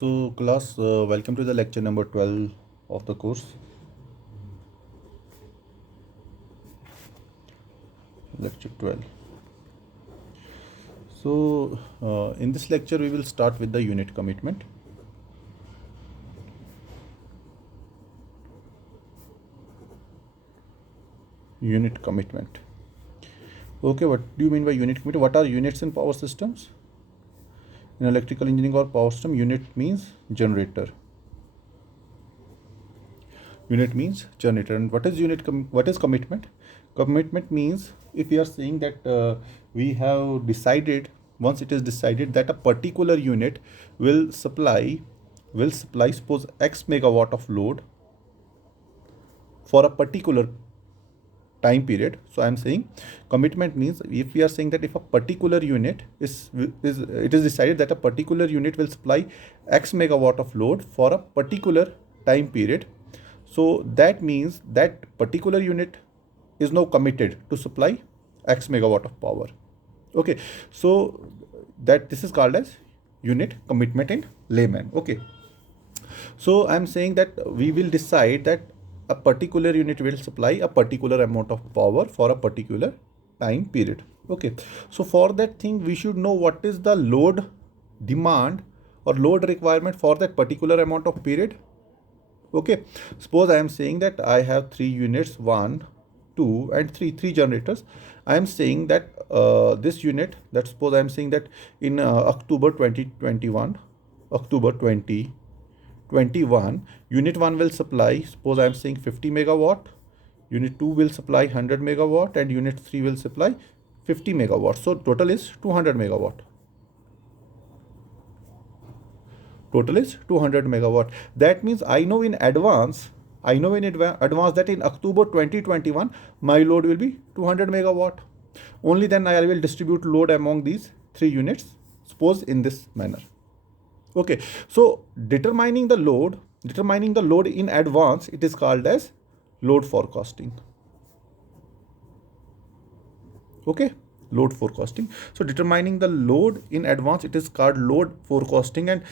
So class, welcome to the lecture number 12 of the course. Lecture 12. So in this lecture we will start with the unit commitment. Unit commitment. Okay, what do you mean by unit commitment? What are units in power systems? In electrical engineering or power system, unit means generator. Unit means generator. And what is what is commitment? Commitment means if we are saying that we have decided, once it is decided that a particular unit will supply suppose x megawatt of load for a particular time period. So I'm saying commitment means if we are saying that if a particular unit is it is decided that a particular unit will supply x megawatt of load for a particular time period, so that means that particular unit is now committed to supply x megawatt of power. Okay, so that this is called as unit commitment in layman. Okay, so I'm saying that we will decide that a particular unit will supply a particular amount of power for a particular time period. Okay, so for that thing we should know what is the load demand or load requirement for that particular amount of period. Okay, suppose I am saying that I have three units, one, two, and three generators. I am saying that this unit, that suppose I am saying that in October 2021, October 2021, unit 1 will supply, suppose I am saying 50 megawatt, unit 2 will supply 100 megawatt, and unit 3 will supply 50 megawatt. So total is 200 megawatt. Total is 200 megawatt. That means I know in advance, that in October 2021 my load will be 200 megawatt. Only then I will distribute load among these three units, suppose in this manner. Okay, so determining the load in advance, it is called as load forecasting. Okay, load forecasting. So determining the load in advance, it is called load forecasting, and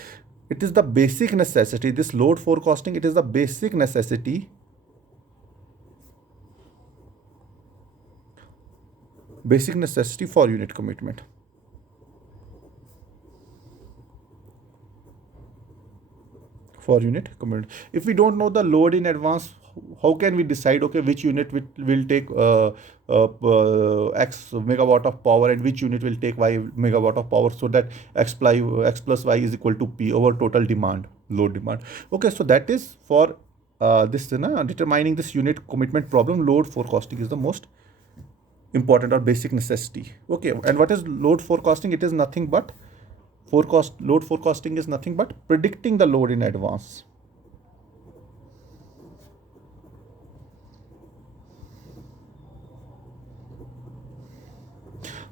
it is the basic necessity. This load forecasting, it is the basic necessity for unit commitment. For unit commitment, if we don't know the load in advance, how can we decide, okay, which unit will take x megawatt of power and which unit will take y megawatt of power, so that x plus y is equal to p over total demand, load demand. Okay, so that is for determining this unit commitment problem. Load forecasting is the most important or basic necessity. Okay, and what is load forecasting? It is nothing but load forecasting is nothing but predicting the load in advance.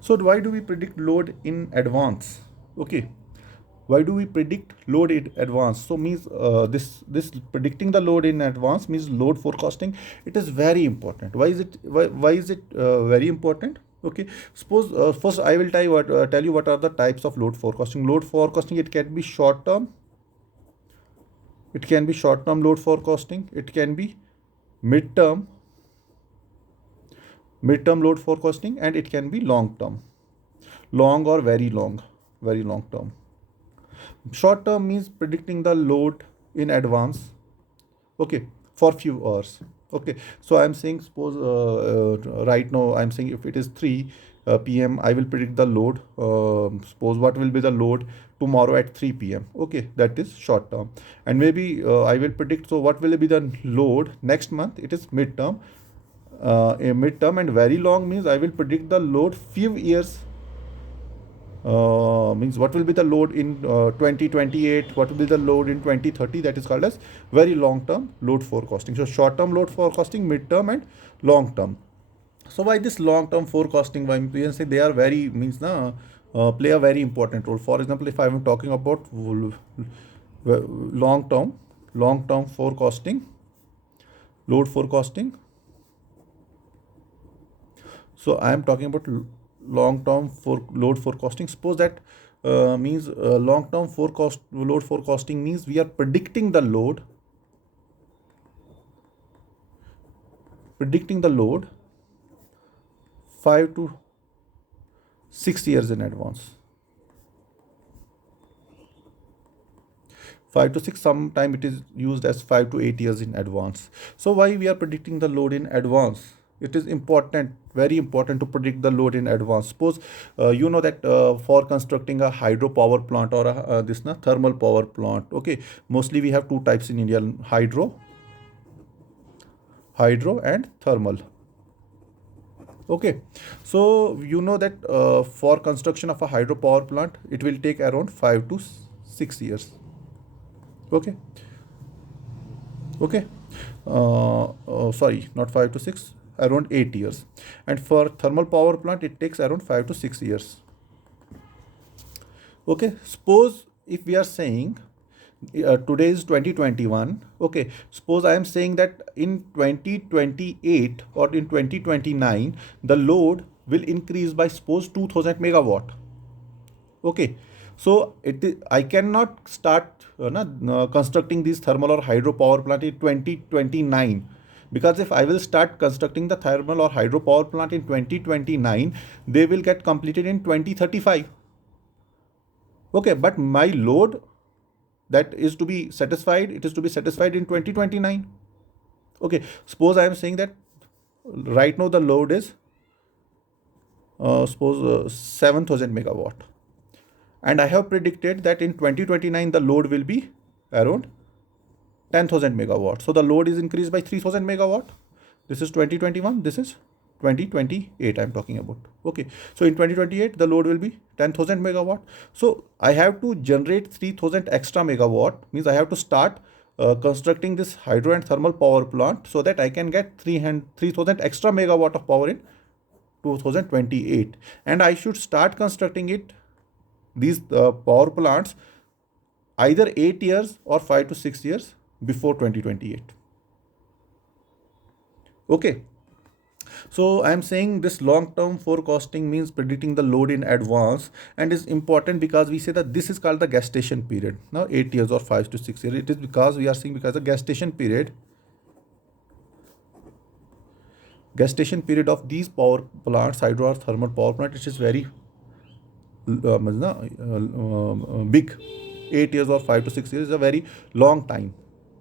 So why do we predict load in advance? Okay, why do we predict load in advance? So means this predicting the load in advance means load forecasting. It is very important. Why is it very important? Okay, suppose first I will tell you what are the types of load forecasting. Load forecasting, it can be short term. It can be short term load forecasting. It can be mid term load forecasting, and it can be long term, long or very long term. Short term means predicting the load in advance, okay, for few hours. Okay, so I'm saying, suppose right now I'm saying if it is 3 p.m. I will predict the load. Suppose what will be the load tomorrow at 3 p.m. Okay, that is short term. And maybe I will predict, so what will be the load next month? It is mid term. A mid term. And very long means I will predict the load few years. Means what will be the load in 2028, what will be the load in 2030. That is called as very long term load forecasting. So short term load forecasting, mid term, and long term. So why this long term forecasting? Why we can say they are very means play a very important role. For example, if I am talking about long term forecasting, load forecasting. So I am talking about long term for load forecasting. Suppose that means long term load forecasting means we are predicting the load 5 to 6 years in advance. 5 to 6, sometime it is used as 5 to 8 years in advance. So why we are predicting the load in advance? It is important, very important to predict the load in advance. Suppose you know that for constructing a hydropower plant or this thermal power plant, okay, mostly we have two types in India: hydro and thermal. Okay, so you know that for construction of a hydropower plant, it will take around 5 to 6 years. Okay, okay, sorry, not 5 to 6, around 8 years. And for thermal power plant, it takes around 5 to 6 years. Okay, suppose if we are saying today is 2021, okay, suppose I am saying that in 2028 or in 2029 the load will increase by suppose 2000 megawatt. Okay, so I cannot start constructing these thermal or hydropower plant in 2029, because if I will start constructing the thermal or hydropower plant in 2029, they will get completed in 2035. Okay, but my load that is to be satisfied, it is to be satisfied in 2029. Okay, suppose I am saying that right now the load is suppose 7000 megawatt, and I have predicted that in 2029 the load will be around 10,000 megawatt. So the load is increased by 3000 megawatt. This is 2021, this is 2028 I'm talking about. Okay, so in 2028 the load will be 10,000 megawatt. So I have to generate 3000 extra megawatt, means I have to start constructing this hydro and thermal power plant so that I can get 3000 extra megawatt of power in 2028, and I should start constructing these power plants either 8 years or 5 to 6 years before 2028. Okay, so I am saying this long-term forecasting means predicting the load in advance, and is important because we say that this is called the gestation period. Now 8 years or 5 to 6 years, it is because we are saying because the gestation period of these power plants, hydro or thermal power plant, it is very big. 8 years or 5 to 6 years is a very long time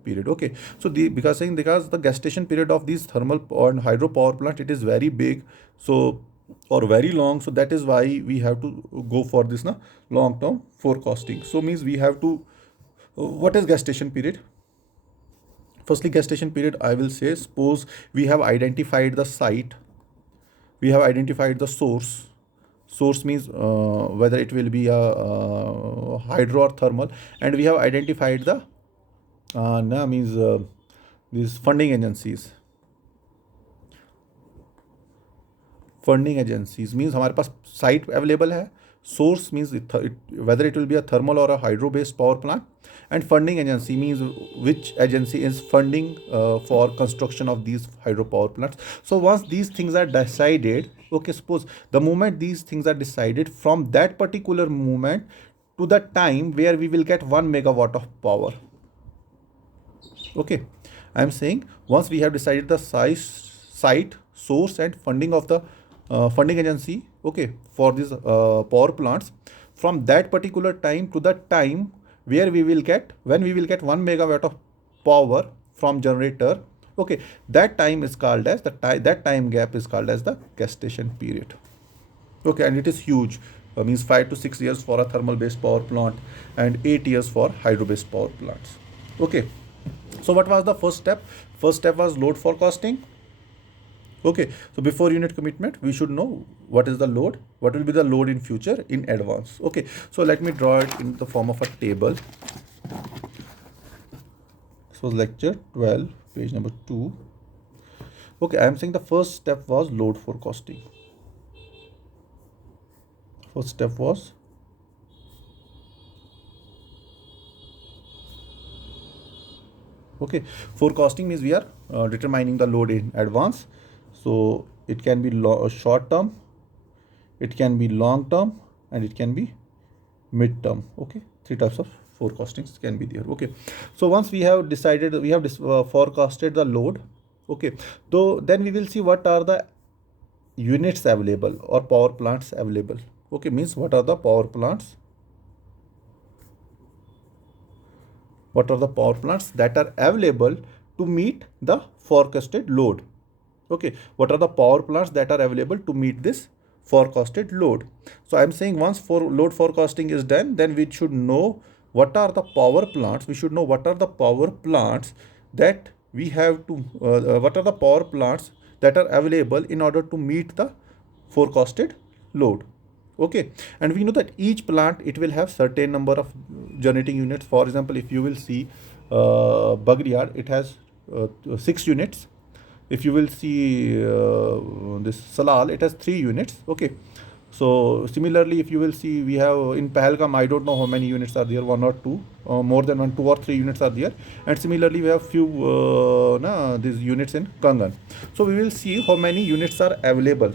period. Okay, so because the gestation period of these thermal and hydro power plant, it is very big, so or very long, so that is why we have to go for this long term forecasting. So means we have to what is gestation period? Firstly, gestation period, I will say, suppose we have identified the site, we have identified the source means whether it will be a hydro or thermal, and we have identified the means these funding agencies means हमारे पास site available है. Source means whether it will be a thermal or a hydro based power plant, and funding agency means which agency is funding for construction of these hydro power plants. So once these things are decided, okay, suppose the moment these things are decided, from that particular moment to the time where we will get 1 megawatt of power. Okay, I am saying once we have decided the site, source and funding of the funding agency, okay, for these power plants, from that particular time to the time where we will get 1 megawatt of power from generator, okay, that time is called as that time gap is called as the gestation period. Okay, and it is huge, means 5 to 6 years for a thermal based power plant and 8 years for hydro based power plants. Okay, so what was the first step? First step was load forecasting. Okay, so before unit commitment, we should know what is the load, what will be the load in future in advance. Okay, so let me draw it in the form of a table. So lecture 12, page number 2. Okay, I am saying the first step was load forecasting. First step was okay, forecasting means we are determining the load in advance. So it can be short term, it can be long term, and it can be midterm. Okay, three types of forecastings can be there. Okay, so once we have decided, we have forecasted the load. Okay, so then we will see what are the units available or power plants available. Okay, means what are the power plants, what are the power plants that are available to meet the forecasted load. Okay, what are the power plants that are available to meet this forecasted load? So I'm saying once for load forecasting is done, then we should know what are the power plants. We should know what are the power plants that we have to, what are the power plants that are available in order to meet the forecasted load. Okay, and we know that each plant, it will have certain number of generating units. For example, if you will see Baghriyar, it has 6 units. If you will see this Salal, it has 3 units. Okay, so similarly, if you will see, we have in Pahalgam, I don't know how many units are there, one or two, more than one, 2 or 3 units are there. And similarly, we have few these units in Kangan. So we will see how many units are available.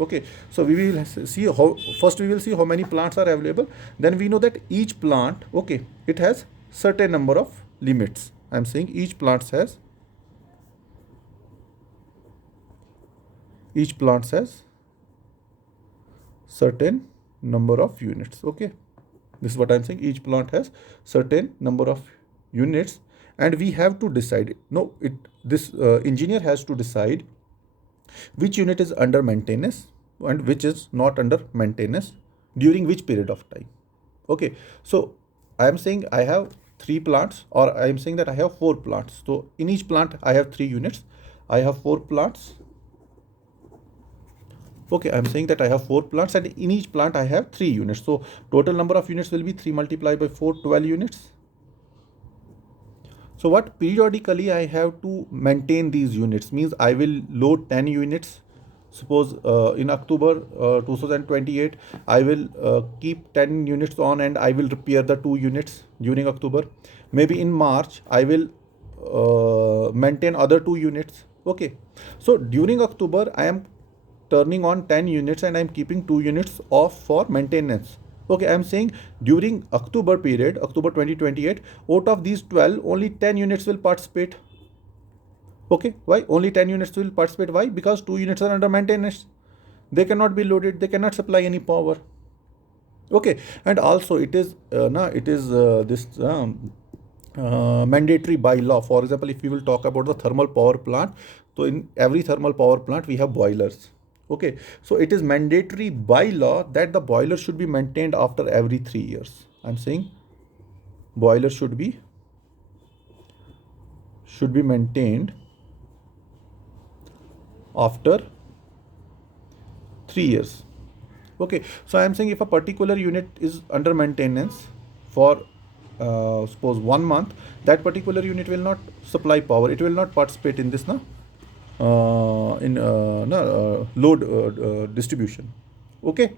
Okay, so we will see how, first we will see how many plants are available. Then we know that each plant, okay, it has certain number of limits. I'm saying each plant has certain number of units. Okay, this is what I'm saying, each plant has certain number of units, and we have to decide, no, it this engineer has to decide which unit is under maintenance and which is not under maintenance during which period of time. Okay, so I am saying I have 3 plants, or I am saying that I have 4 plants. So in each plant I have 3 units. I have 4 plants. Okay, I'm saying that I have 4 plants, and in each plant I have 3 units. So total number of units will be 3 multiplied by 4, 12 units. So what periodically I have to maintain these units means I will load 10 units. Suppose in October 2028, I will keep 10 units on, and I will repair the 2 units during October. Maybe in March, I will maintain other 2 units. Okay, so during October, I am turning on 10 units and I'm keeping 2 units off for maintenance. Okay, I'm saying during October period, October 2028, out of these 12, only 10 units will participate. Okay, why? Only 10 units will participate. Why? Because 2 units are under maintenance. They cannot be loaded, they cannot supply any power. Okay, and also it is this mandatory by law. For example, if we will talk about the thermal power plant, so in every thermal power plant we have boilers. Okay, so it is mandatory by law that the boiler should be maintained after every 3 years. I'm saying boiler should be maintained after 3 years. Okay, so I am saying if a particular unit is under maintenance for suppose 1 month, that particular unit will not supply power. It will not participate in this load distribution. Okay,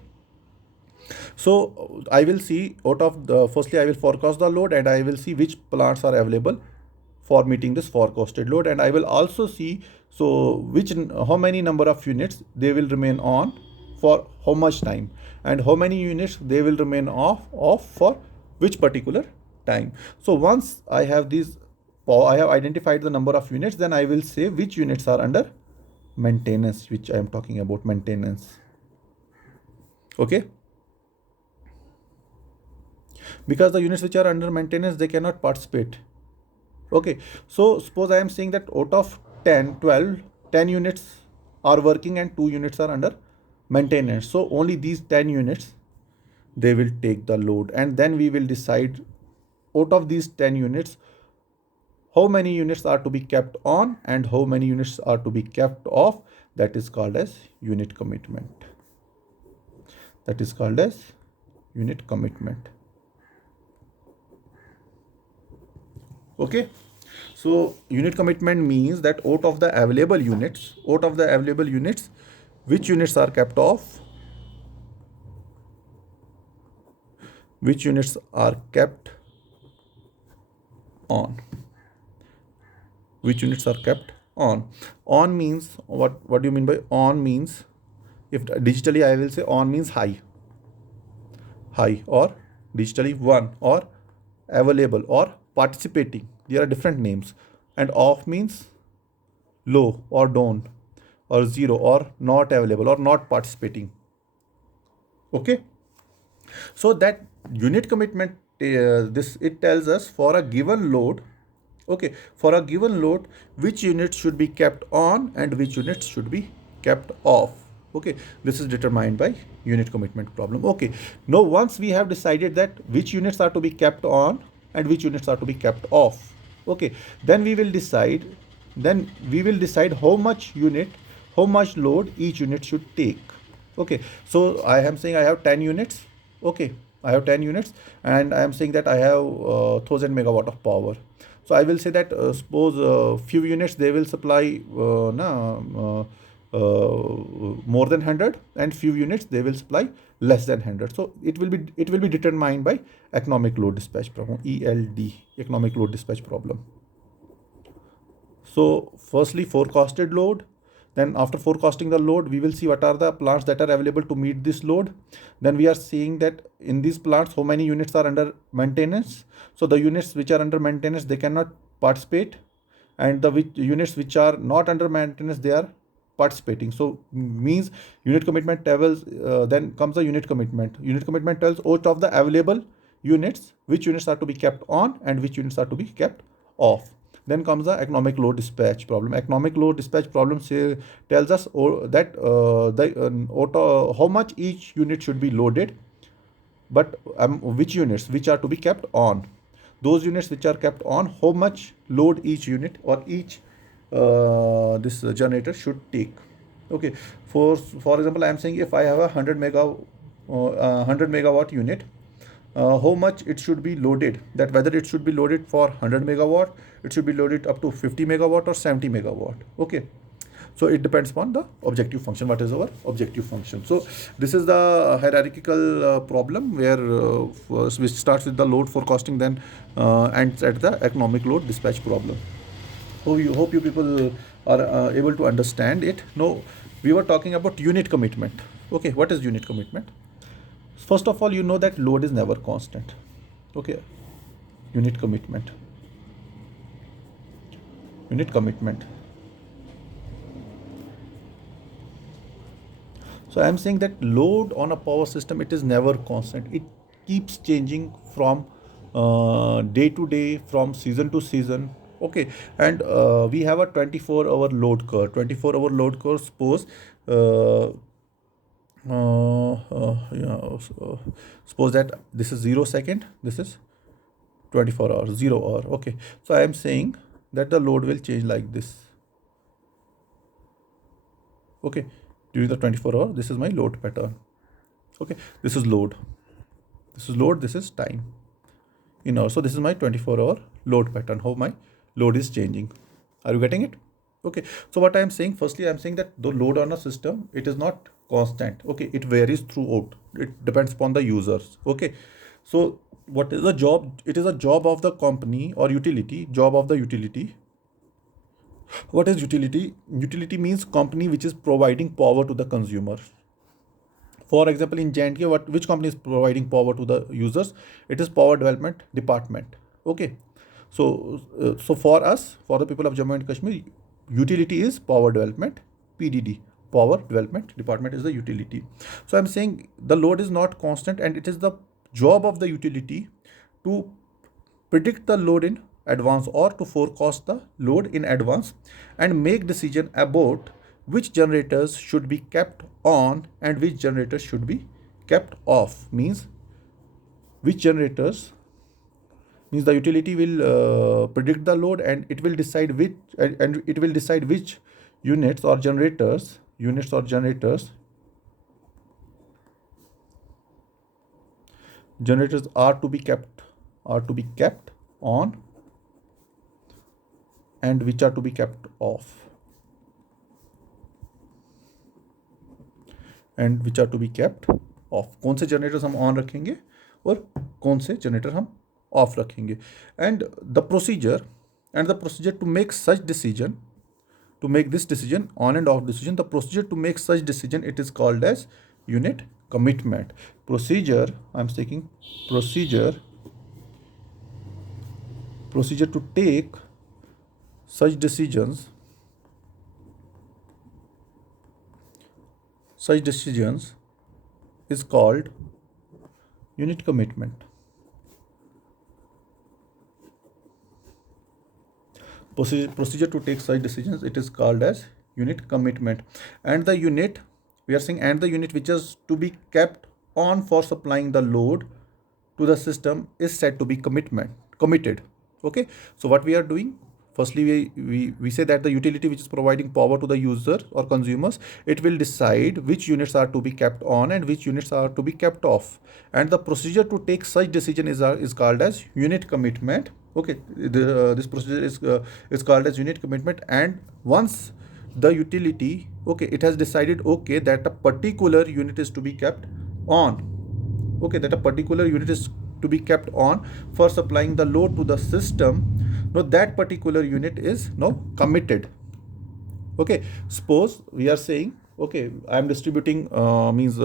so I will see out of the, firstly I will forecast the load, and I will see which plants are available for meeting this forecasted load, and I will also see so how many number of units they will remain on for how much time, and how many units they will remain off for which particular time. So once I have I have identified the number of units, then I will say which units are under maintenance, which I am talking about maintenance. Okay, because the units which are under maintenance, they cannot participate. Okay, so suppose I am saying that out of 10, 12, 10 units are working and 2 units are under maintenance. So only these 10 units, they will take the load, and then we will decide out of these 10 units, how many units are to be kept on and how many units are to be kept off. That is called as unit commitment. That is called as unit commitment. Okay, so unit commitment means that out of the available units, which units are kept off, which units are kept on, which units are kept on. On means what do you mean by on? Means, if digitally I will say on means high or digitally 1, or available or participating. There are different names. And off means low or down or 0 or not available or not participating. Okay. So that unit commitment, this it tells us for a given load, okay, for a given load, which units should be kept on and which units should be kept off. Okay, this is determined by unit commitment problem. Okay, now once we have decided that which units are to be kept on and which units are to be kept off, okay, then we will decide how much unit, how much load each unit should take. Okay, so I am saying I have 10 units. Okay, I have 10 units and I am saying that I have 1000 megawatt of power. So I will say that suppose few units they will supply more than 100 and few units they will supply less than 100. So it will be determined by economic load dispatch problem, ELD, economic load dispatch problem. So firstly forecasted load, then after forecasting the load we will see what are the plants that are available to meet this load. Then we are seeing that in these plants how many units are under maintenance. So the units which are under maintenance they cannot participate, and the units which are not under maintenance they are participating. So means unit commitment tables, then comes the unit commitment. Unit commitment tells out of the available units which units are to be kept on and which units are to be kept off. Then comes the economic load dispatch problem. Economic load dispatch problem tells us that how much each unit should be loaded, but which units which are to be kept on. Those units which are kept on, how much load each unit or each this generator should take. Okay, for example, I am saying if I have a 100 megawatt unit, how much it should be loaded, that whether it should be loaded for 100 megawatt, it should be loaded up to 50 megawatt or 70 megawatt. Okay, so it depends upon the objective function. What is our objective function? So this is the hierarchical problem where which starts with the load forecasting, then ends at the economic load dispatch problem. Hope you people are able to understand it. Now we were talking about unit commitment. Okay, what is unit commitment? First of all, you know that load is never constant. Okay, unit commitment. Unit commitment. So I am saying that load on a power system, it is never constant. It keeps changing from day to day, from season to season. Okay, and we have a 24-hour load curve. 24-hour load curve. Suppose suppose that this is 0 second, this is 24 hours, 0 hour. Okay, so I am saying that the load will change like this. Okay, during the 24 hour, this is my load pattern. Okay, this is load, this is load, this is time in hours. So this is my 24-hour load pattern, how my load is changing. Are you getting it? Okay, so what I am saying, firstly I am saying that the load on a system, it is not constant. Okay, it varies throughout, it depends upon the users. Okay, so what is the job? It is a job of the company or utility, job of the utility. What is utility? Utility means company which is providing power to the consumer. For example, in J&K, which company is providing power to the users? It is Power Development Department. Okay, so so for us, for the people of Jammu and Kashmir, utility is Power Development, PDD. Power Development Department is the utility. So I'm saying the load is not constant, and it is the job of the utility to predict the load in advance or to forecast the load in advance and make decision about which generators should be kept on and which generators should be kept off. Means which generators, means the utility will predict the load, and it will decide which units or generators are to be kept on and which are to be kept off, and which are to be kept off. कौन से generators हम on रखेंगे और कौन से generator हम off रखेंगे. And the procedure to make such decision, to make this decision, on and off decision, the procedure to make such decision, it is called as unit commitment. Procedure, I'm taking procedure to take such decisions is called unit commitment. Procedure to take such decisions, it is called as unit commitment. And the unit, we are saying, and the unit which is to be kept on for supplying the load to the system is said to be committed. Okay, so what we are doing, firstly we say that the utility which is providing power to the user or consumers, it will decide which units are to be kept on and which units are to be kept off, and the procedure to take such decision is called as unit commitment. Okay, this procedure is called as unit commitment. And once the utility, okay, it has decided, okay, that a particular unit is to be kept on, okay, that a particular unit is to be kept on for supplying the load to the system, now that particular unit is now committed. Okay, suppose we are saying, okay, I am distributing means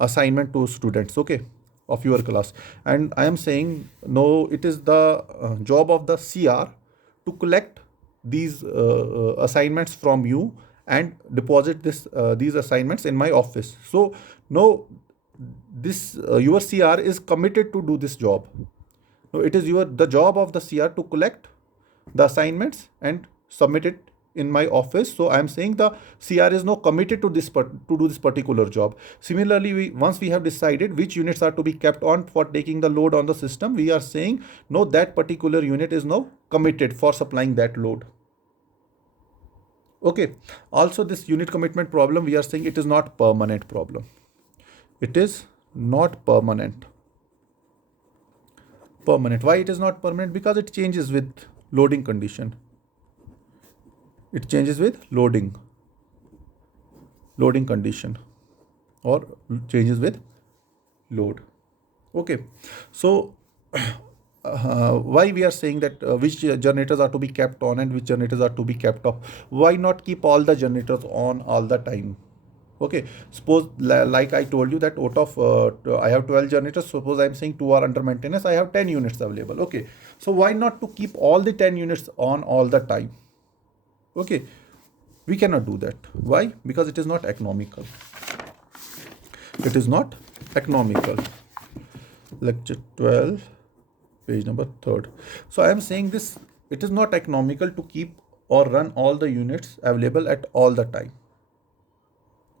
assignment to students, okay, of your class, and I am saying, no, it is the job of the CR to collect these assignments from you and deposit these assignments in my office. So now this your CR is committed to do this job. No, it is the job of the CR to collect the assignments and submit it in my office. So I am saying the CR is now committed to to do this particular job. Similarly, once we have decided which units are to be kept on for taking the load on the system, we are saying, no, that particular unit is now committed for supplying that load. Okay, also this unit commitment problem, we are saying it is not permanent problem. It is not permanent. Why it is not permanent? Because it changes with loading condition. It changes with loading condition, or changes with load. Okay, so why we are saying that which generators are to be kept on and which generators are to be kept off? Why not keep all the generators on all the time? Okay, suppose like I told you that out of I have 12 generators, suppose I'm saying 2 are under maintenance, I have 10 units available. Okay, so why not to keep all the 10 units on all the time? Okay, we cannot do that. Why? Because it is not economical. It is not economical. Lecture 12, page number 3rd. So I am saying this, it is not economical to keep or run all the units available at all the time.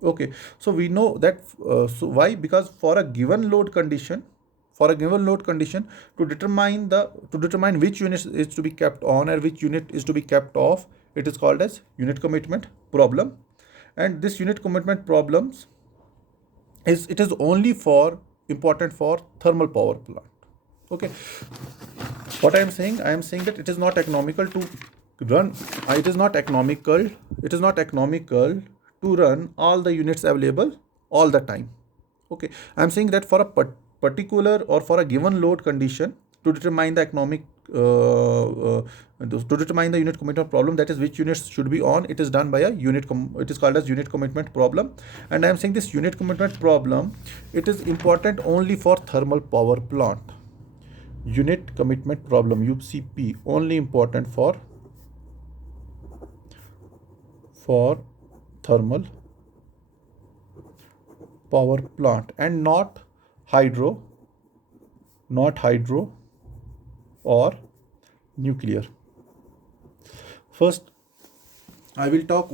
Okay, so we know that, so why? Because for a given load condition, to determine which unit is to be kept on and which unit is to be kept off, it is called as unit commitment problem. And this unit commitment problems is only important for thermal power plant. Okay, what I am saying that it is not economical to run, it is not economical to run all the units available all the time. Okay, I am saying that for a particular or for a given load condition, to determine the unit commitment problem, that is which units should be on, it is done by a it is called as unit commitment problem. And I am saying this unit commitment problem, it is important only for thermal power plant. Unit commitment problem, UCP, only important for thermal power plant and not hydro or nuclear. First, I will talk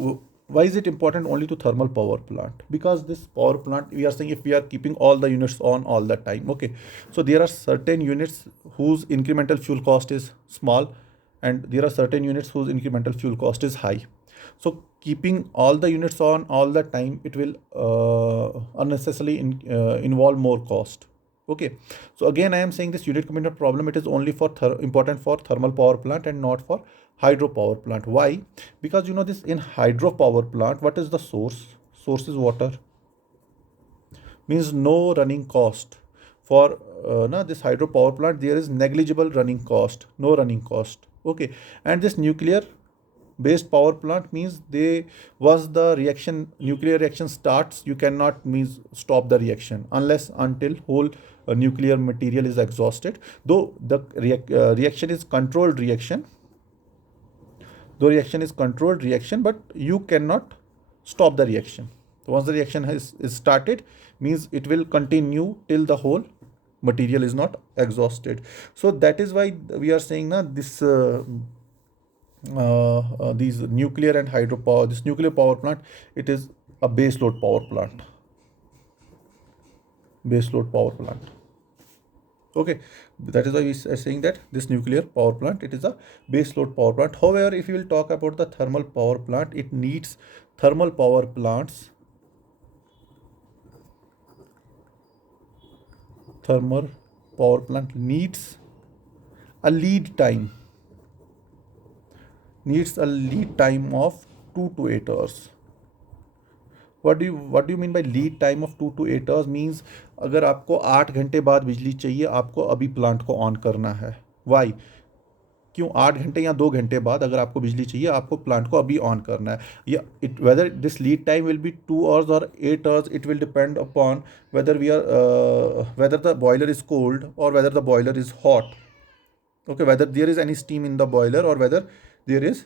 why is it important only to thermal power plant. Because this power plant, we are saying, if we are keeping all the units on all the time, okay, so there are certain units whose incremental fuel cost is small, and there are certain units whose incremental fuel cost is high. So keeping all the units on all the time, it will unnecessarily involve more cost. Okay, so again I am saying this unit commitment problem, it is only for important for thermal power plant and not for hydro power plant. Why? Because you know this, in hydro power plant, what is the source is water, means no running cost. For this hydro power plant, there is negligible running cost, no running cost. Okay, and this nuclear, based power plant means they once the reaction nuclear reaction starts, you cannot means stop the reaction unless until whole nuclear material is exhausted. Though the reaction is controlled reaction, though reaction is controlled reaction, but you cannot stop the reaction. So once the reaction is started, means it will continue till the whole material is not exhausted. So that is why we are saying na this these nuclear and hydropower, this nuclear power plant, it is a base load power plant. Base load power plant. Okay, that is why we are saying that this nuclear power plant, it is a base load power plant. However, if you will talk about the thermal power plant, it needs thermal power plants. Thermal power plant needs a lead time. Needs a lead time of 2 to 8 hours. what do you mean by lead time of 2 to 8 hours? Means अगर आपको 8 घंटे बाद बिजली चाहिए, आपको अभी plant को on करना है. वाई? क्यों 8 घंटे या 2 घंटे बाद अगर आपको बिजली चाहिए, आपको प्लांट को अभी ऑन करना है. या it whether this lead time will be 2 hours or 8 hours, it will depend upon whether we are whether the boiler is cold or whether the boiler is hot. Okay, whether there is any steam in the boiler or whether there is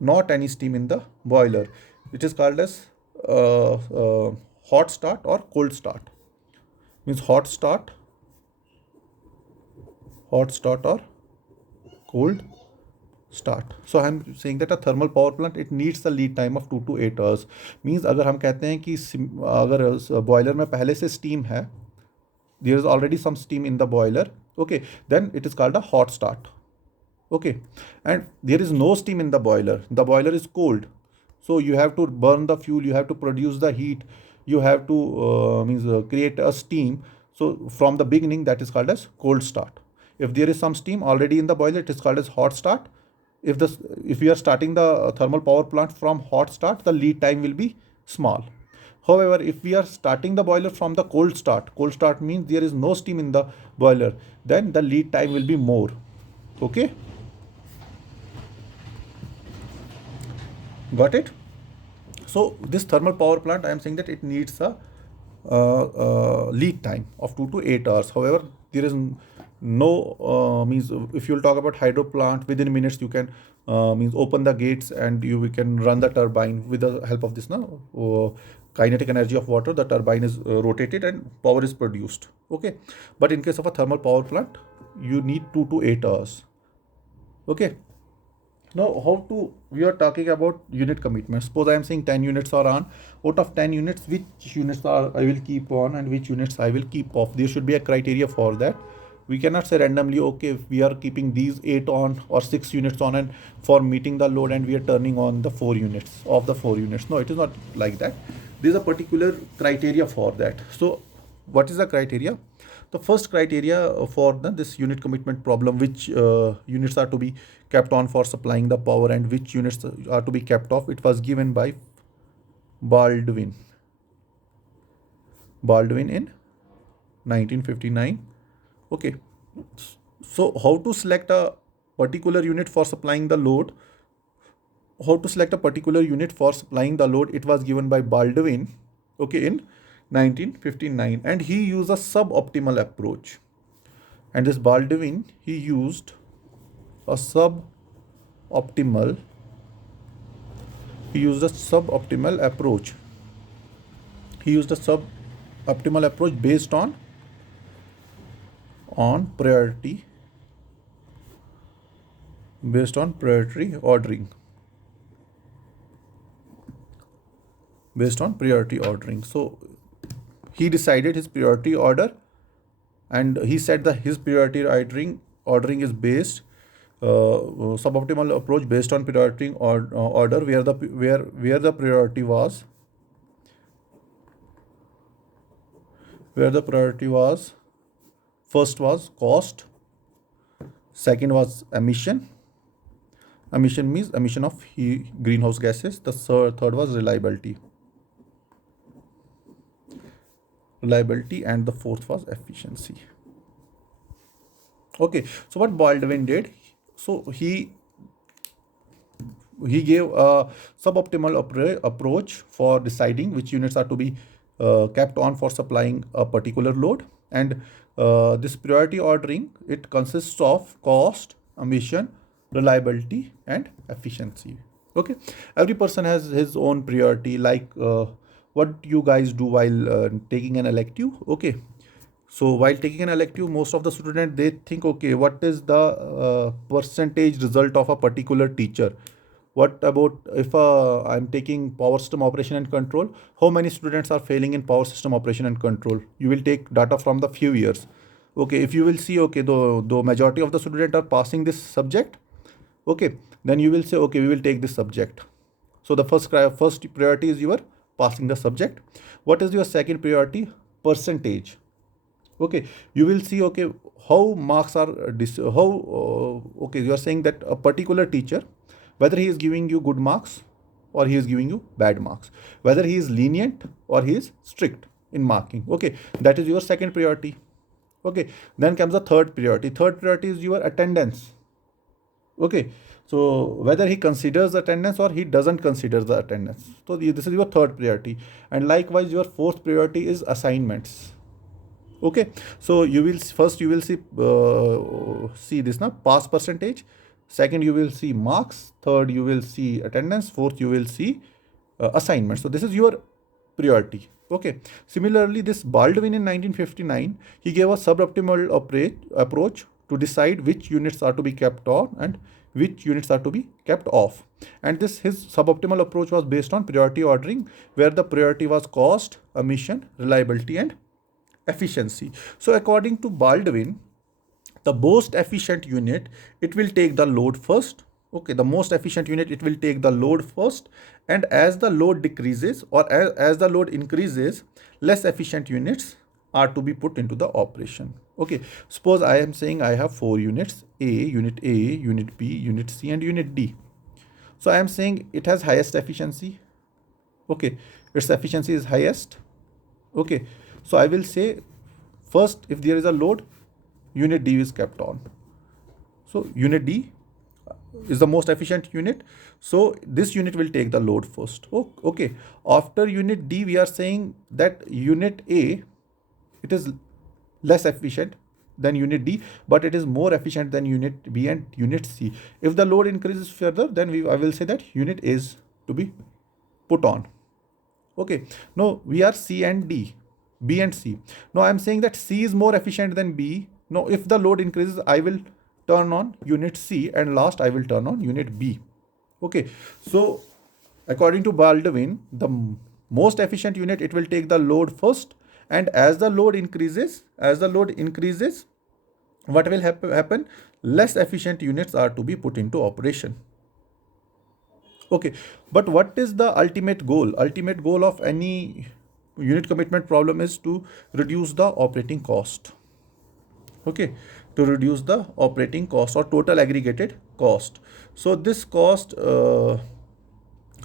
not any steam in the boiler. It is called as hot start or cold start. Means hot start or cold start. So I am saying that a thermal power plant, it needs the lead time of 2 to 8 hours. Means अगर हम कहते हैं कि अगर boiler में पहले से steam है, there is already some steam in the boiler, okay, then it is called a hot start. Okay, and there is no steam in the boiler is cold, so you have to burn the fuel, you have to produce the heat, you have to create a steam. So from the beginning, that is called as cold start. If there is some steam already in the boiler, it is called as hot start. If you are starting the thermal power plant from hot start, the lead time will be small. However, if we are starting the boiler from the cold start means there is no steam in the boiler, then the lead time will be more. Okay, got it? So this thermal power plant, I am saying that it needs a lead time of 2 to 8 hours. However, there is no means if you will talk about hydro plant, within minutes you can means open the gates and we can run the turbine with the help of this kinetic energy of water. The turbine is rotated and power is produced. Okay, but in case of a thermal power plant, you need 2 to 8 hours. Okay, now we are talking about unit commitment. Suppose I am saying 10 units are on. Out of 10 units, which units I will keep on and which units I will keep off? There should be a criteria for that. We cannot say randomly, okay, if we are keeping these 8 on or 6 units on, and for meeting the load, and we are turning on the 4 units of the 4 units. No, it is not like that. There is a particular criteria for that. So what is the criteria? The first criteria for this unit commitment problem, which units are to be kept on for supplying the power and which units are to be kept off, it was given by Baldwin in 1959. Okay, so how to select a particular unit for supplying the load? How to select a particular unit for supplying the load? It was given by Baldwin, okay, in 1959, and he used a suboptimal approach. And this Baldwin, he used a suboptimal approach. He used a suboptimal approach based on priority ordering. So he decided his priority order, and he said that his priority ordering is based suboptimal approach based on priority order, where the priority was first was cost, second was emission means emission of greenhouse gases, the third was reliability, and the fourth was efficiency. Okay, so what Baldwin did, so he he gave a suboptimal approach for deciding which units are to be kept on for supplying a particular load. And this priority ordering, it consists of cost, emission, reliability, and efficiency. Okay, every person has his own priority, like what you guys do while taking an elective. Okay, so while taking an elective, most of the student, they think, okay, what is the percentage result of a particular teacher? What about if I'm taking power system operation and control? How many students are failing in power system operation and control? You will take data from the few years. Okay, if you will see, okay, the majority of the student are passing this subject, okay, then you will say, okay, we will take this subject. So the first priority is your passing the subject. What is your second priority? Percentage. Okay, you will see, okay, how marks are how okay, you are saying that a particular teacher, whether he is giving you good marks or he is giving you bad marks, whether he is lenient or he is strict in marking. Okay, that is your second priority. Okay, then comes the third priority. Third priority is your attendance. Okay, so whether he considers attendance or he doesn't consider the attendance. So this is your third priority. And likewise, your fourth priority is assignments. Okay, so you will first, you will see this now, pass percentage. Second, you will see marks. Third, you will see attendance. Fourth, you will see assignment. So this is your priority. Okay, similarly, this Baldwin in 1959, he gave a suboptimal approach to decide which units are to be kept on and which units are to be kept off. And this his suboptimal approach was based on priority ordering, where the priority was cost, emission, reliability, and efficiency. So according to Baldwin, the most efficient unit, it will take the load first. Okay, the most efficient unit, it will take the load first, and as the load decreases or as the load increases, less efficient units are to be put into the operation. Okay, suppose I am saying I have 4 units: A, unit A, unit B, unit C, and unit D. So I am saying it has highest efficiency. Okay, its efficiency is highest. Okay, so I will say first, if there is a load, unit D is kept on. So unit D is the most efficient unit. So this unit will take the load first. Okay, after unit D, we are saying that unit A, it is less efficient than unit D, but it is more efficient than unit B and unit C. If the load increases further, then I will say that unit A is to be put on. Okay, no, we are C and D, B and C. Now I'm saying that C is more efficient than B. Now if the load increases, I will turn on unit C, and last I will turn on unit B. Okay, so according to Baldwin, the most efficient unit, it will take the load first, and as the load increases, what will happen? Less efficient units are to be put into operation. Okay, but what is the ultimate goal? Ultimate goal of any unit commitment problem is to reduce the operating cost. Okay, to reduce the operating cost or total aggregated cost. So this cost, so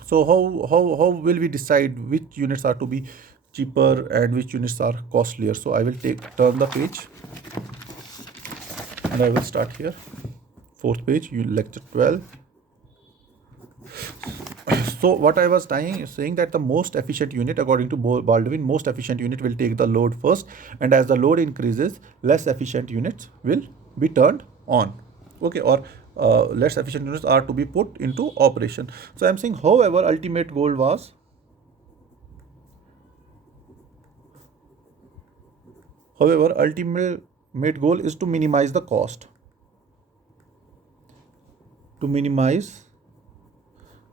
how will we decide which units are to be cheaper and which units are costlier? So I will turn the page, and I will start here. 4th page, lecture 12. So what I was saying that the most efficient unit, according to Baldwin, most efficient unit will take the load first, and as the load increases, less efficient units will be turned on. Okay, or less efficient units are to be put into operation. So I'm saying, however, ultimate goal is to minimize the cost. To minimize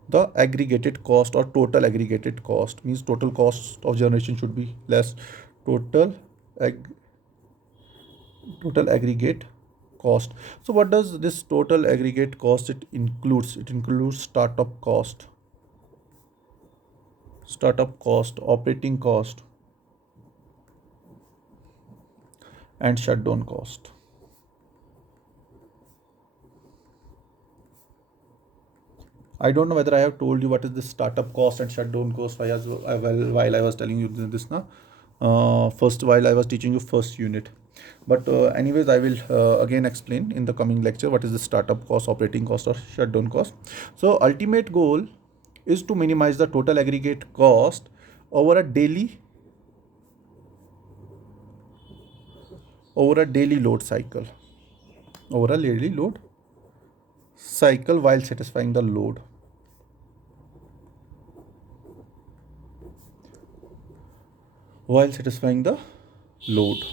the aggregated cost or total aggregated cost, means total cost of generation should be less. Total aggregate cost. So what does this total aggregate cost? It includes startup cost, operating cost, and shutdown cost. I don't know whether I have told you what is the startup cost and shutdown cost while I was telling you this now. While I was teaching you first unit. But anyways, I will again explain in the coming lecture what is the startup cost, operating cost, or shutdown cost. So ultimate goal is to minimize the total aggregate cost over a daily load cycle, over a daily load cycle while satisfying the load. While satisfying the load.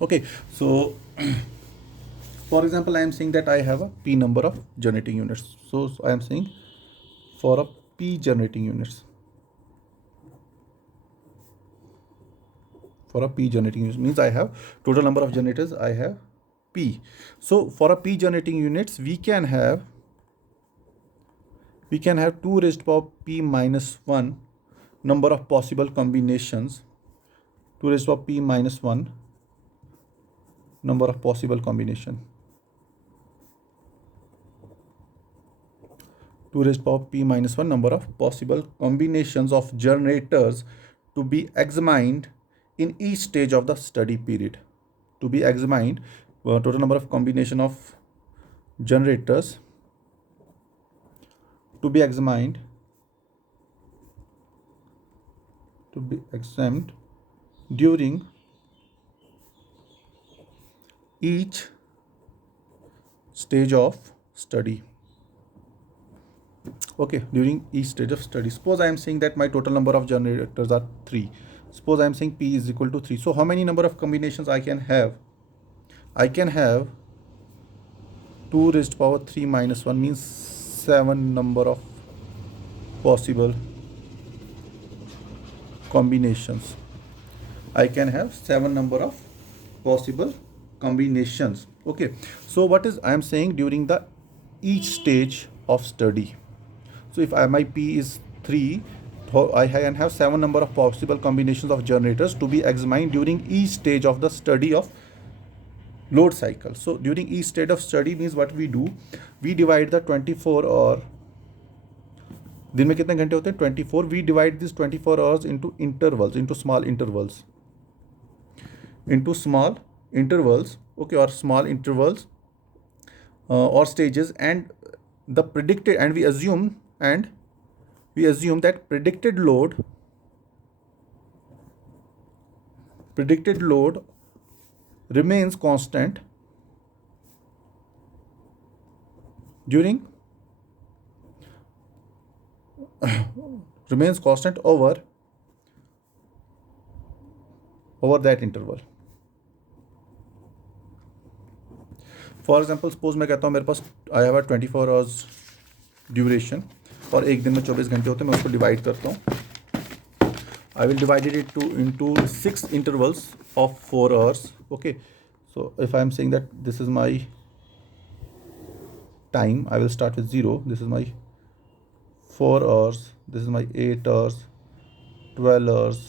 Okay, so for example, I am saying that I have a P number of generating units. So I am saying for a P generating units. For a P generating units means I have total number of generators, I have P. So for a P generating units, we can have 2 raised to power P minus 1 number of possible combinations. 2 raised to power P minus 1 number of possible combination. 2 raised to power P minus 1 number of possible combinations of generators to be examined in each stage of the study period. To be examined, total number of combination of generators to be examined, during each stage of study. Okay, during each stage of study. Suppose I am saying that my total number of generators are 3. Suppose I am saying P is equal to 3. So how many number of combinations I can have? I can have 2 raised to power 3 minus 1 means 7 number of possible combinations. I can have 7 number of possible combinations. Okay, so what is I am saying during the each stage of study. So if my P is 3, I can have 7 number of possible combinations of generators to be examined during each stage of the study of load cycle. So during each stage of study means what we do, we divide the 24 और दिन में कितने घंटे होते हैं 24. We divide these 24 hours into intervals, into small intervals, okay, or small intervals or stages, and the predicted, and we assume that predicted load remains constant during over that interval. For example suppose मैं कहता हूँ मेरे पास I have 24 hours duration और एक दिन में 24 घंटे होते हैं. मैं उसको डिवाइड करता हूँ. I will divide it into 6 intervals of 4 hours. Okay, so if I am saying that this is my time, I will start with 0. This is my 4 hours, this is my 8 hours, 12 hours,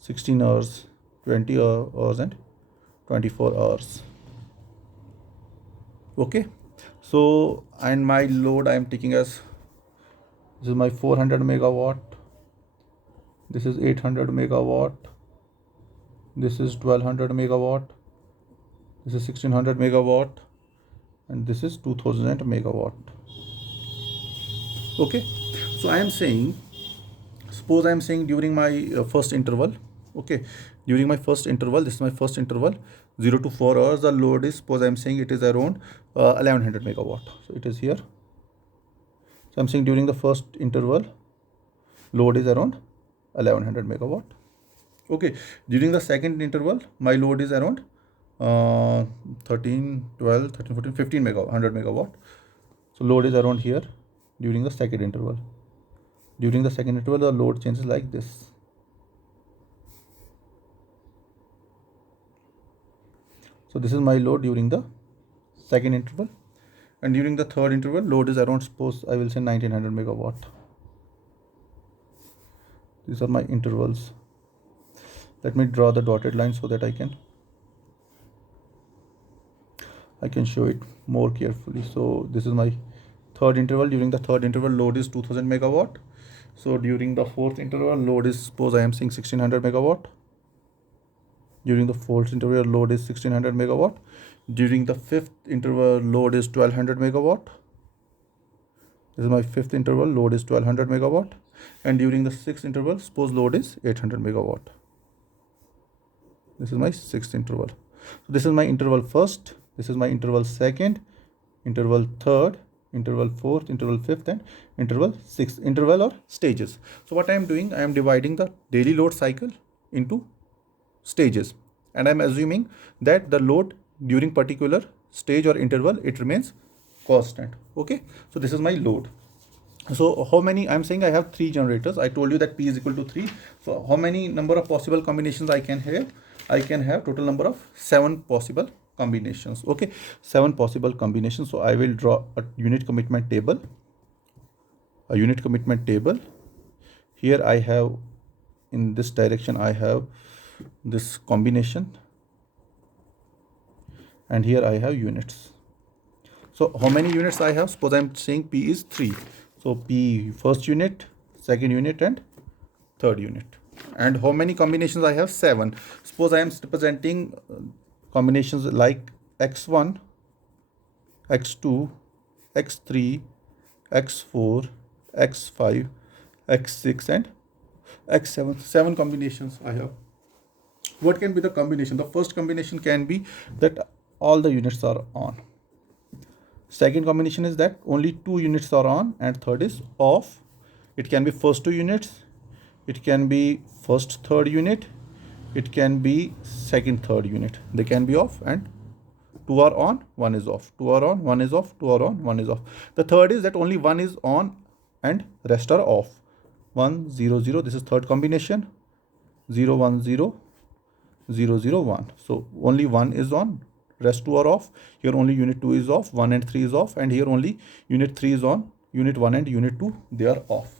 16 hours, 20 hours, and 24 hours. Okay, so and my load I am taking as, this is my 400 megawatt, this is 800 megawatt, this is 1200 megawatt, this is 1600 megawatt, and this is 2000 megawatt. Okay, so I am saying, suppose I am saying during my first interval. Okay, during my first interval, this is my first interval, 0 to 4 hours, the load is, suppose I am saying it is around 1100 megawatt. So it is here. So I am saying during the first interval, load is around 1100 megawatt. Okay, during the second interval, my load is around 13, 12, 13, 14, 15 100 megawatt. So load is around here during the second interval. During the second interval, the load changes like this. So this is my load during the second interval, and during the third interval, load is around, suppose I will say 1900 megawatt. These are my intervals. Let me draw the dotted line so that I can show it more carefully. So this is my third interval. During the third interval, load is 2000 megawatt. So during the fourth interval, load is, suppose I am saying 1600 megawatt. During the fourth interval load is 1600 megawatt. During the fifth interval load is 1200 megawatt. This is my fifth interval, load is 1200 megawatt. And during the sixth interval, suppose load is 800 megawatt. This is my sixth interval. So this is my interval first, this is my interval second, interval third, interval fourth, interval fifth, and interval sixth, interval or stages. So what I am doing, I am dividing the daily load cycle into stages, and I am assuming that the load during particular stage or interval, it remains constant. Okay, so this is my load. So how many, I'm saying I have 3 generators. I told you that P is equal to 3. So how many number of possible combinations I can have? I can have total number of 7 possible combinations. Okay, 7 possible combinations. So I will draw a unit commitment table. A unit commitment table. Here I have, in this direction, I have this combination. And here I have units. So how many units I have? Suppose I'm saying P is 3. So P first unit, second unit, and third unit. And how many combinations I have? 7. Suppose I am representing combinations like X1, X2, X3, X4, X5, X6, and X7. 7 combinations I have. What can be the combination? The first combination can be that all the units are on. Second combination is that only 2 units are on, and third is off. It can be first 2 units, it can be first third unit, it can be second third unit. They can be off, and 2 are on, 1 is off, 2 are on, 1 is off, 2 are on, 1 is off. The third is that only 1 is on and rest are off. 1 0 0, this is third combination. 0 1 0, 0 0 1. So only 1 is on, rest 2 are off. Here only unit 2 is off, 1 and 3 is off, and here only unit 3 is on, unit 1 and unit 2, they are off.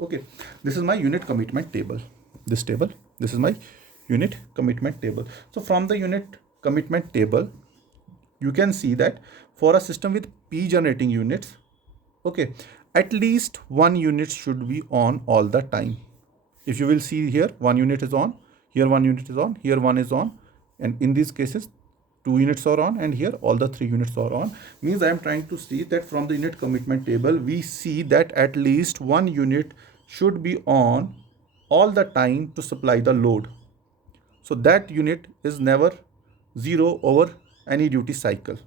Okay, this is my unit commitment table. This is my unit commitment table. So from the unit commitment table, you can see that for a system with P generating units, okay, at least 1 unit should be on all the time. If you will see here, 1 unit is on, here 1 unit is on, here 1 is on, and in these cases 2 units are on, and here all the 3 units are on. Means I am trying to see that from the unit commitment table, we see that at least 1 unit should be on all the time to supply the load. So that unit is never 0 over any duty cycle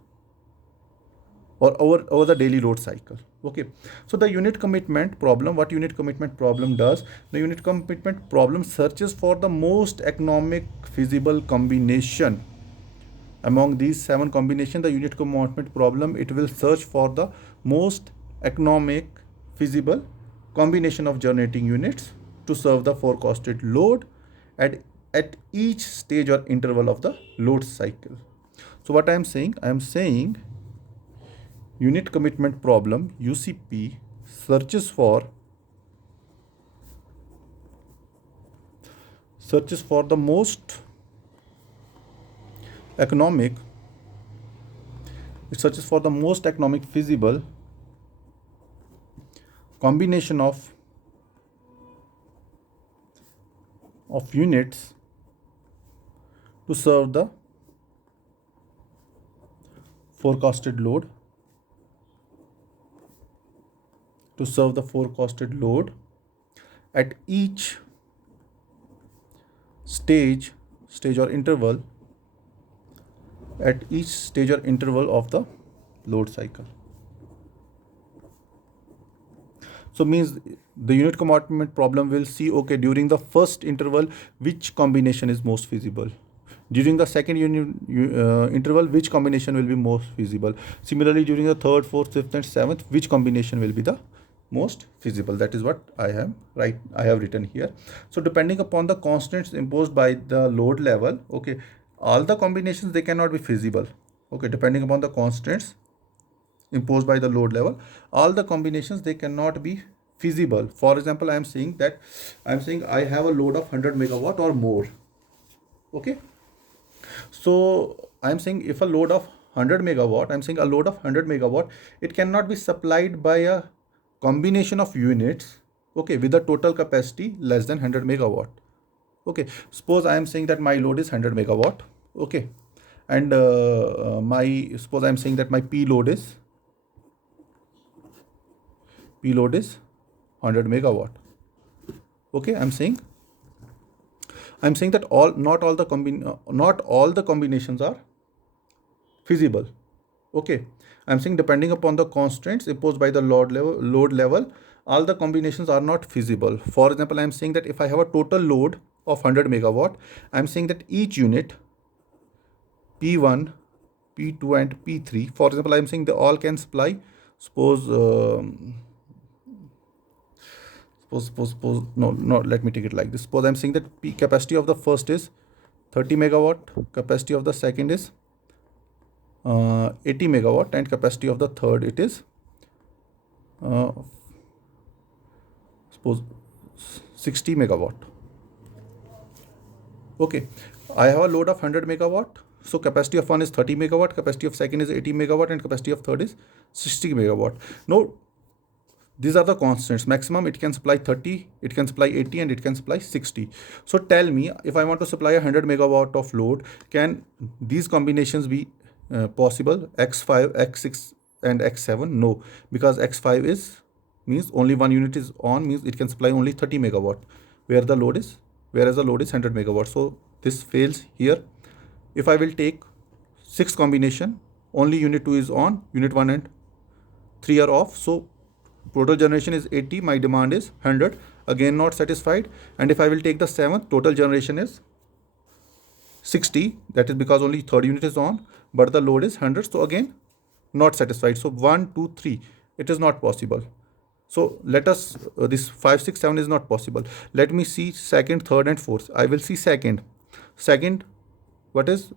or over the daily load cycle. Okay, so the unit commitment problem, what unit commitment problem does, the unit commitment problem searches for the most economic feasible combination. Among these 7 combinations, the unit commitment problem, it will search for the most economic feasible combination of generating units to serve the forecasted load at each stage or interval of the load cycle. So what I am saying unit commitment problem, UCP, searches for the most economic, it searches for the most economic feasible combination of units to serve the forecasted load, at each stage or interval, of the load cycle. So means the unit commitment problem will see, okay, during the first interval, which combination is most feasible. During the second interval, which combination will be most feasible. Similarly, during the third, fourth, fifth, and seventh, which combination will be the most feasible. That is what I have written here. So depending upon the constants imposed by the load level, okay, all the combinations, they cannot be feasible. Okay, depending upon the constants imposed by the load level, all the combinations, they cannot be feasible. For example, I am saying I have a load of 100 megawatt or more. Okay, so I am saying if a load of 100 megawatt, it cannot be supplied by a combination of units, okay, with a total capacity less than 100 megawatt. Okay, suppose I am saying that my load is 100 megawatt. Okay, and suppose I am saying that my P load is 100 megawatt. Okay, I'm saying that not all the combinations are feasible. Okay, I'm saying depending upon the constraints imposed by the load level, all the combinations are not feasible. For example, I'm saying that if I have a total load of 100 megawatt, I'm saying that each unit P1, P2 and P3, for example, I'm saying they all can supply, suppose no, let me take it like this. Suppose I'm saying that P capacity of the first is 30 megawatt, capacity of the second is 80 megawatt, and capacity of the third it is uh, suppose 60 megawatt. Okay, I have a load of 100 megawatt. So capacity of one is 30 megawatt, capacity of second is 80 megawatt, and capacity of third is 60 megawatt. Now, these are the constants. Maximum it can supply 30, it can supply 80, and it can supply 60. So tell me, if I want to supply 100 megawatt of load, can these combinations be possible? X5, X6, and X7? No, because X5 is means only one unit is on, means it can supply only 30 megawatt, whereas the load is 100 megawatt. So this fails here. If I will take 6 combination, only unit 2 is on, unit 1 and 3 are off. So total generation is 80, my demand is 100, again not satisfied. And if I will take the 7th, total generation is 60, that is because only third unit is on, but the load is 100, so again not satisfied. So 1, 2, 3, it is not possible. So let us, this 5, 6, 7 is not possible. Let me see second, third and fourth. I will see second. Second, what is,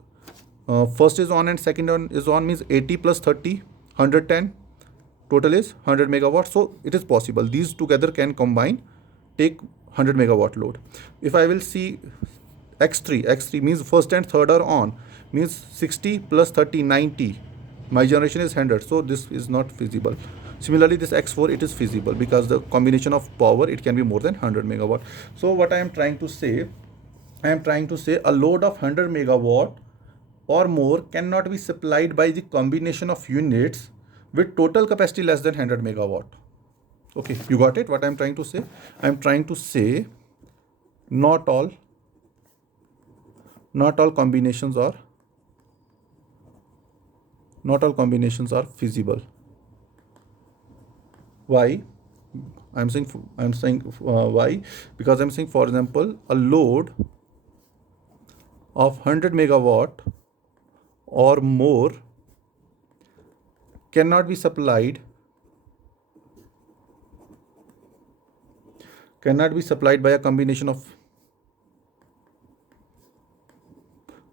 first is on and second is on, means 80 plus 30, 110. Total is 100 megawatt. So it is possible. These together can combine, take 100 megawatt load. If I will see X3 means first and third are on, means 60 plus 30, 90. My generation is 100. So this is not feasible. Similarly, this X4, it is feasible because the combination of power, it can be more than 100 megawatt. So what I am trying to say, a load of 100 megawatt or more cannot be supplied by the combination of units with total capacity less than 100 megawatt. Okay, you got it? What I'm trying to say? I'm trying to say not all combinations are feasible. Why? I'm saying why? Because I'm saying, for example, a load of 100 megawatt or more cannot be supplied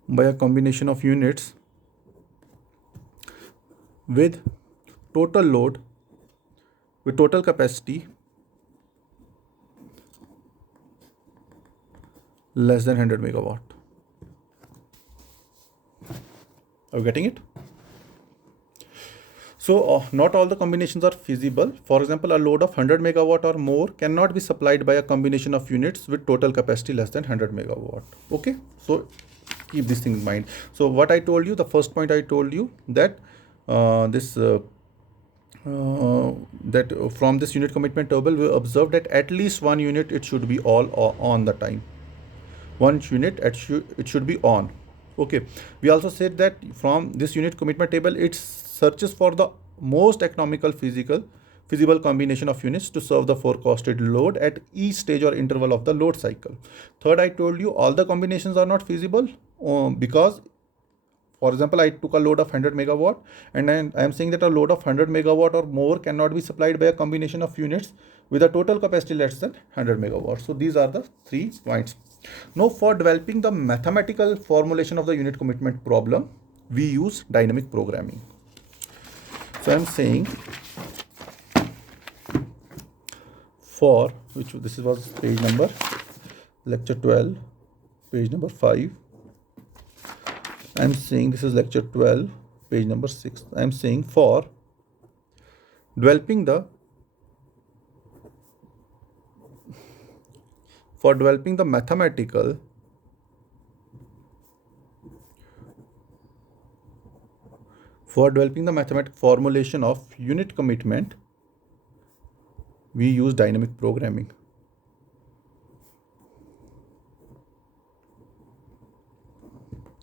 by a combination of units with total load, with total capacity less than 100 megawatt. Are you getting it? So not all the combinations are feasible. For example, a load of 100 megawatt or more cannot be supplied by a combination of units with total capacity less than 100 megawatt. Okay, so keep this thing in mind. So what I told you, the first point I told you, that that from this unit commitment table, we observed that at least one unit, it should be all on the time. One unit, it should be on. Okay, we also said that from this unit commitment table, it searches for the most economical feasible combination of units to serve the forecasted load at each stage or interval of the load cycle. Third, I told you all the combinations are not feasible because, for example, I took a load of 100 megawatt, and I am saying that a load of 100 megawatt or more cannot be supplied by a combination of units with a total capacity less than 100 megawatt. So these are the 3 points. Now, for developing the mathematical formulation of the unit commitment problem, we use dynamic programming. So I am saying, for which this was page number, lecture 12, page number 5. I am saying this is lecture 12, page number 6. I am saying for developing the mathematical For developing the mathematical formulation of unit commitment, we use dynamic programming.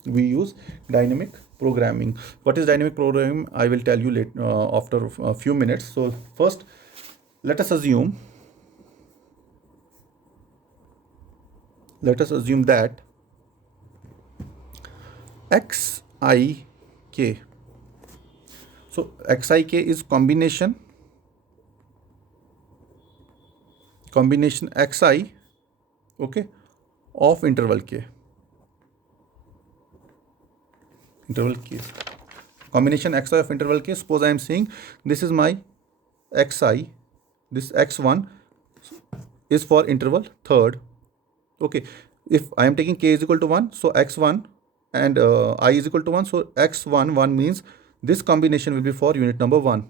We use dynamic programming. What is dynamic programming? I will tell you later, after a few minutes. So first, let us assume that xik. So xik is combination xi, okay, of interval k. Combination xi of interval k. Suppose I am saying this is my xi, this x1 is for interval third. Okay, if I am taking k is equal to 1, so x1 and I is equal to 1, so x1 means this combination will be for unit number 1,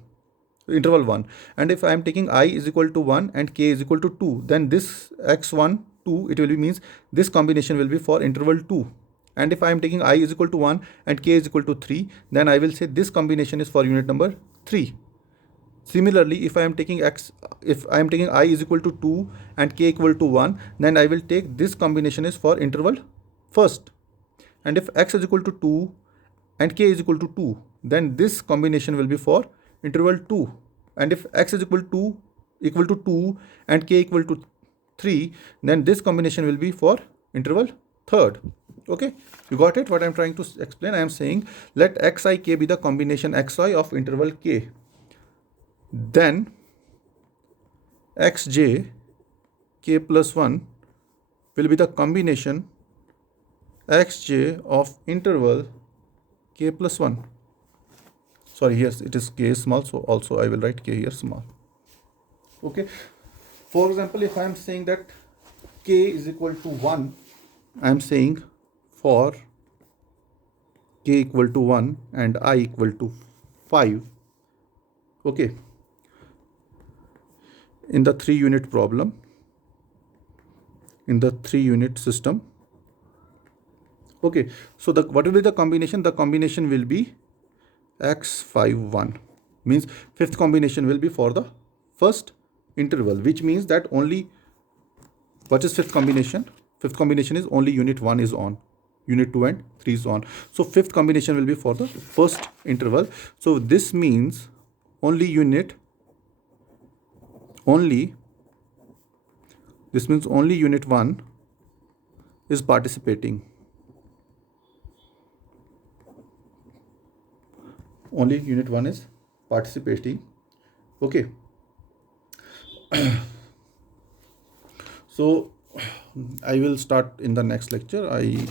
interval 1. And if I am taking I is equal to 1 and k is equal to 2, then this x1 2, it will be means this combination will be for interval 2. And if I am taking I is equal to 1 and k is equal to 3, then I will say this combination is for unit number 3. Similarly, if I am taking I is equal to 2 and k equal to 1, then I will take this combination is for interval first. And if x is equal to 2 and k is equal to 2, then this combination will be for interval 2. And if x is equal to 2 and k equal to 3, then this combination will be for interval third. Okay, you got it? What I am trying to explain, I am saying let xik be the combination xi of interval k. Then xj k plus 1 will be the combination xj of interval k plus 1. Sorry, here it is k small, so also I will write k here small. Okay, for example, if I am saying that k is equal to 1, I am saying for k equal to 1 and I equal to 5. Okay, in the 3-unit problem, in the 3-unit system. Okay, so what will be the combination? The combination will be x51, means fifth combination will be for the first interval, which means that only, what is fifth combination? Fifth combination is only unit 1 is on, unit 2 and 3 is on. So fifth combination will be for the first interval. So this means only unit 1 is participating. Only unit 1 is participating. Okay. So I will start in the next lecture. I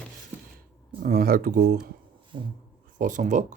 have to go for some work.